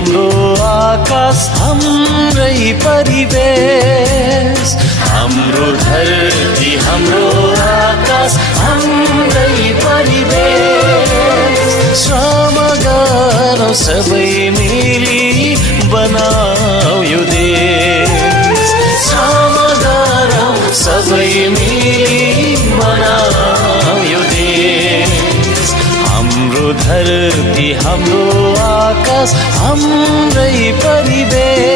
हाम्रो आकाश हाम्रै परिवेश हाम्रो धरती हाम्रो आकाश हाम्रै परिवेश श्रम गरौँ सबै मिली बनाऊ यो देश श्रम गरौँ सबै मिली बनाऊ यो देश हाम्रो धरती हाम्रो आकाश हाम्रै परिवेश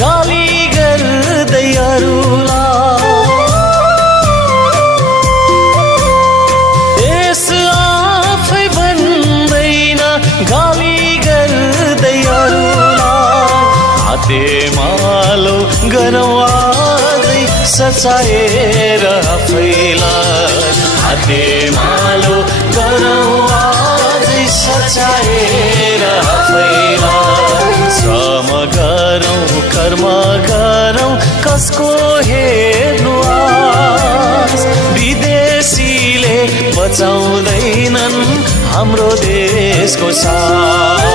गाली गर्दै अरूलाई देश आफै भन्दैन गाली गर्दै अरूलाई हातेमालो गरौँ आजै सचाएर आफैलाई हातेमालो गरौँ आजै सचाएर आफैलाई श्रम गरौँ कर्म गरौँ कसको हेर्नु आस विदेशीले बचाउँदैनन् हाम्रो देशको साथ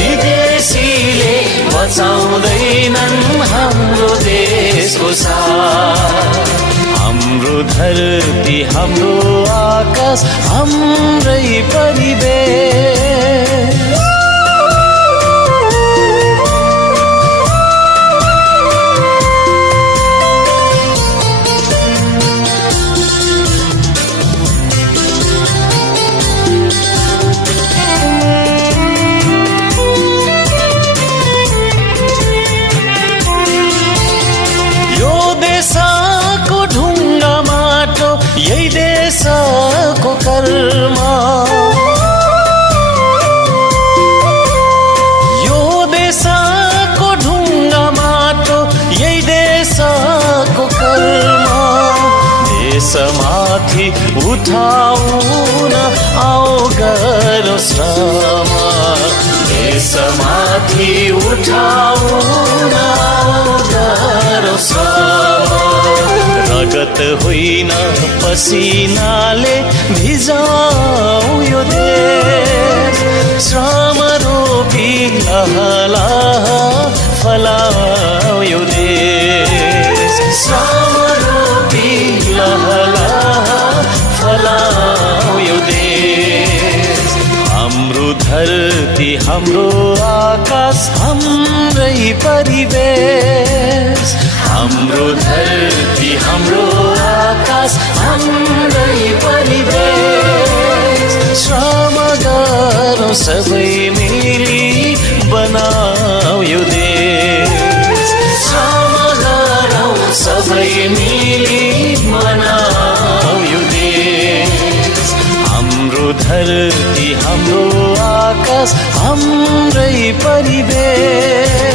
विदेशीले बचाउँदैनन् हाम्रो देशको साथ हाम्रो धरती हाम्रो आकाश हाम्रै परिवेश यही देशको कर्म यो देशको ढुङ्गा माटो यही देशको कर्म देशमाथि उठाउन आओ गरौँ श्रम देशमाथि उठाउन आओ गरौँ श्रम रगत होइन पसिनाले भिजाऊ यो देश श्रम रूपी लहलह फलाऊ यो देश श्रम रूपी लहलह फलाऊ यो देश हाम्रो धरती हाम्रो आकाश हाम्रै परिवेश हाम्रो धरती हाम्रो आकाश हाम्रै परिवेश श्रम गरौँ सबै मिली बनाऊ यो देश श्रम गरौँ सबै मिली बनाऊ यो देश हाम्रो धरती हाम्रो आकाश हाम्रै परिवेश